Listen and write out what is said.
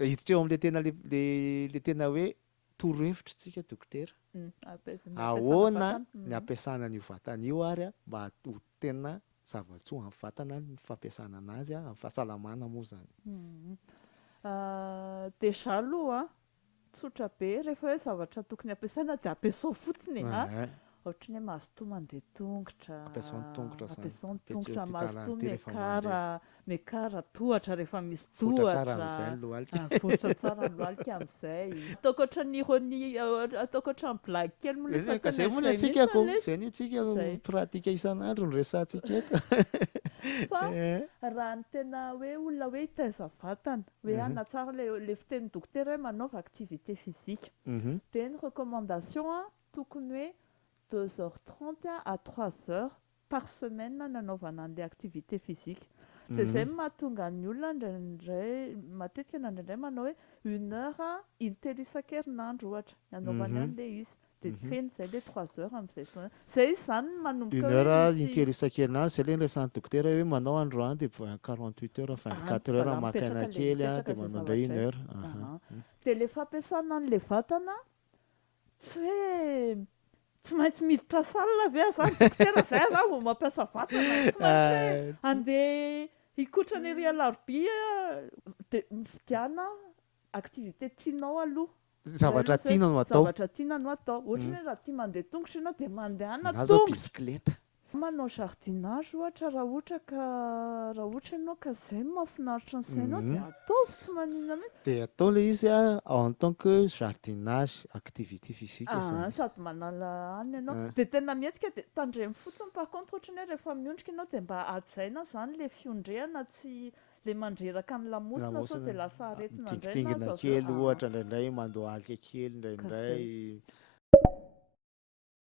hiditra eo am'le tena le tena hoe torohevitra tsika dokotera ahoana ny ampiasana n'io vatana io ary a mba ho tena zavatsoa amin'ny vatana ny fampiasana anazy a amin'ny fahasalamana moa zany. Deja aloha tsotra be rehefa hoe zavatra tokony ampiasaina de ampiasao fotsiny ohatra ny hoe mazotoa mandeha tongotra, ampiasaon'ny tongotra zany, ampiasaon'ny tongotra mazotoa miakara tohatra rehefa misy tohatra, votra tsara amin'izay ny lohalika, votra tsara ny lohalika amin'izay, ataoko ohatran'ny ironie, ataoko ohatran'ny blague kely moa zay ka zay moa atsika ko zay ny atsika pratika isan'andro ny resantsika eto. Fa raha ny tena hoe olona hoe hitaiza vatana hoe hanatsara le fitenin'ny dokotera hoe manaova activité physique de ny recommandation tokony hoe 2h30 à 3h par semaine nanaovana an'ilay activité physique. De zay mahatonga ny olona indraindray matetika indraindray manao hoe 1 heure intelo isan-kerinandro ohatra nanaovany an'ilay izy de feno zay le 3h amin'izay foana. Zay zany manomboka 1 heure intelo isan-kerinandro zay le resan'ny dokotera hoe manao androany de 48 heures 24 heures makaina kely de manao indray 1 heure. De le fampiasana an'le vatana tsy hoe tsy maintsy miditra salina ve zany dokotera zay raha vao mampiasa vatana, tsy maintsy andeha hikotrana ery alarobia de mividiana activité tianao aloha, zavatra tiana no atao, zavatra tiana no atao. Ohatra hoe raha tia mandeha tongotra ianao de mandehana tongotra, bisikileta, manao jardinage ohatra raha ohatra ianao ka zay mahafinaritra ny sainao de ataovy tsy maninona mihitsy. De atao le izy en tant que jardinage, activité physique zany. Sady manala any ianao de tena mietika de tandremo fotsiny par contre ohatra ny hoe rehefa miondrika ianao de mba hajaina zany le fiondriana tsy le mandreraka ny lamosina sao de lasa aretina tingtingina kely ohatra indraindray mandoa alika kely indraindray